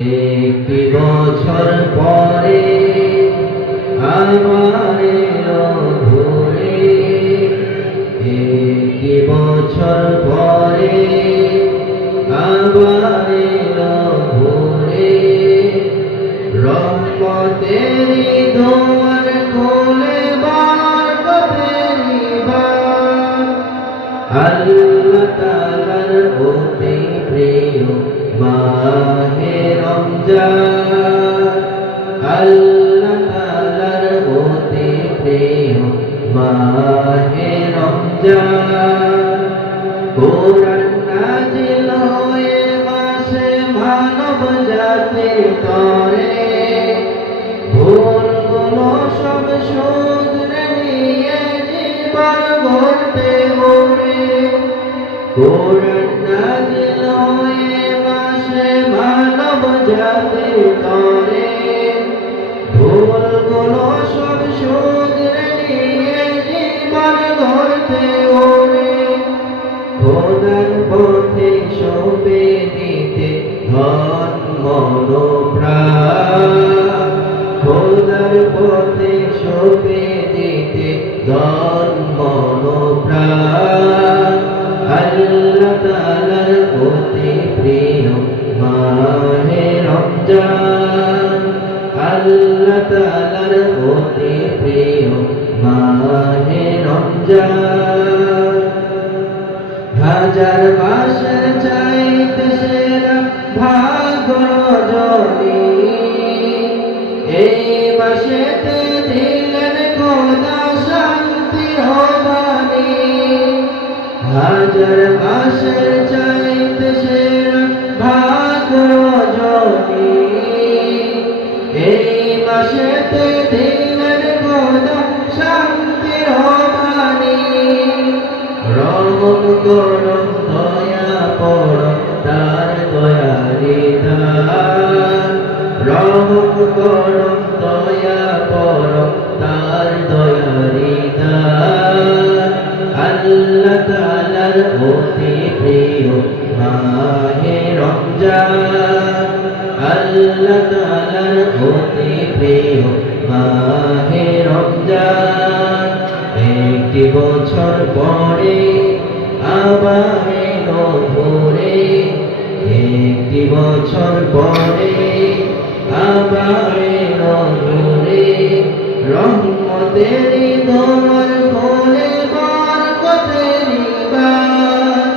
একটি বছর পরে আবার এলো ঘুরে, একটি বছর পরে আবার এলো ঘুরে। রহমতেরি দুয়ার খুলে বরকতেরি বার, আল্লাহ তাআলার অতি প্রিয় মাহে রমজান, আল্লাহ তাআলার অতি প্রিয় মাহে রমজান। কোরআন নাযিল হয়ে মাসে মানব জাতির তরে, ভুলগুলো সব শুধরে নিয়ে জীবন গড়তে হবে। কোরআন নাযিল হয়ে মাসে মানব জাতির তরে, ভুলগুলো সব শুধরে নিয়ে জীবন গড়তে হবে। খোদার পথে সঁপে দিতে ধন মন প্রাণ, খোদার পথে সঁপে দিতে ধন মন প্রাণ। আল্লাহ তাআলার অতি প্রিয় মাহে রমজান, আল্লাহ তাআলার অতি প্রিয় মাহে রমজান। হাজার মাসের চাইতে সেরা ভাগ্য রজনী, এই মাসেতে দিলেন খোদা শান্তির বাণী। হাজার মাসের চাইতে সেরা ভাগ্য রজনী, এই মাসেতে দিলেন খোদা শান্তির বাণী। রহম করো দয়া করো তার দয়ারি দান, রহম করো দয়া করো তার দয়ারি দান। আল্লাহ তাআলার অতি প্রিয় মাহে রমজান, আল্লাহ তাআলার অতি প্রিয় মাহে রমজান। একটি বছর পরে আবার এলো ঘুরে, একটি বছর পরে আবার এলো ঘুরে। রহমতেরি দুয়ার খুলে বরকতেরি বার,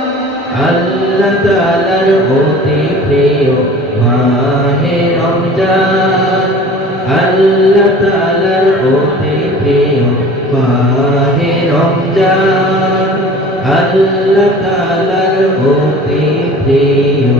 আল্লাহ তাআলার অতি প্রিয় মাহে রমজান, আল্লাহ তাআলার অতি প্রিয় মাহে রমজান, আল্লাহ তাআলার অতি প্রিয়।